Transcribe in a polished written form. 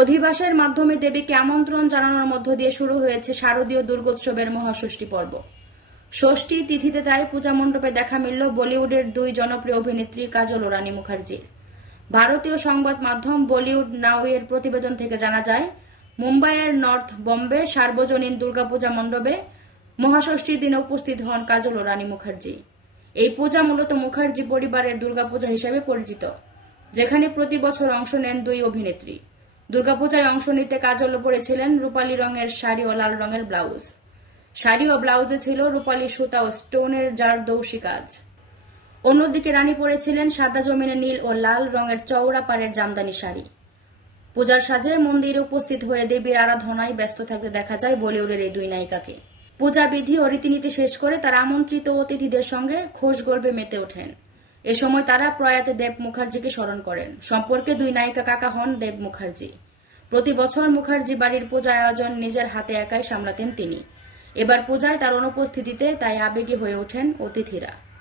অধিবাসের মাধ্যমে দেবীকে আমন্ত্রণ জানানোর মধ্য দিয়ে শুরু হয়েছে শারদীয় দুর্গোৎসবের মহাষষ্ঠী পর্ব। ষষ্ঠী তিথিতে তাই পূজা মণ্ডপে দেখা মিলল বলিউডের দুই জনপ্রিয় অভিনেত্রী কাজল ও রানী মুখার্জির। ভারতীয় সংবাদ মাধ্যম বলিউড নাও এর প্রতিবেদন থেকে জানা যায়, মুম্বাইয়ের নর্থ বম্বে সার্বজনীন দুর্গাপূজা মণ্ডপে মহাষষ্ঠীর দিনে উপস্থিত হন কাজল ও রানী মুখার্জি। এই পূজা মূলত মুখার্জি পরিবারের দুর্গাপূজা হিসেবে পরিচিত, যেখানে প্রতি বছর অংশ নেন দুই অভিনেত্রী। দুর্গাপূজায় অংশ নিতে কাজল পরেছিলেন রূপালী রঙের শাড়ি ও লাল রঙের ব্লাউজ। শাড়ি ও ব্লাউজে ছিল রূপালী সুতা ও স্টোনের জারদৌসি কাজ। অন্যদিকে রানী পরেছিলেন সাদা জমিনে নীল ও লাল রঙের চওড়া পাড়ের জামদানি শাড়ি। পূজার সাজে মন্দিরে উপস্থিত হয়ে দেবীর আরাধনায় ব্যস্ত থাকতে দেখা যায় বলিউডের এই দুই নায়িকাকে। পূজা বিধি ও রীতিনীতি শেষ করে তারা আমন্ত্রিত অতিথিদের সঙ্গে খোশ গল্পে মেতে ওঠেন। এ সময় তারা প্রয়াত দেব মুখার্জিকে স্মরণ করেন। সম্পর্কে দুই নায়িকা কাকা হন দেব মুখার্জি। প্রতি বছর মুখার্জি বাড়ির পূজা আয়োজন নিজের হাতে একাই সামলাতেন তিনি। এবার পূজায় তার অনুপস্থিতিতে তাই আবেগী হয়ে ওঠেন অতিথিরা।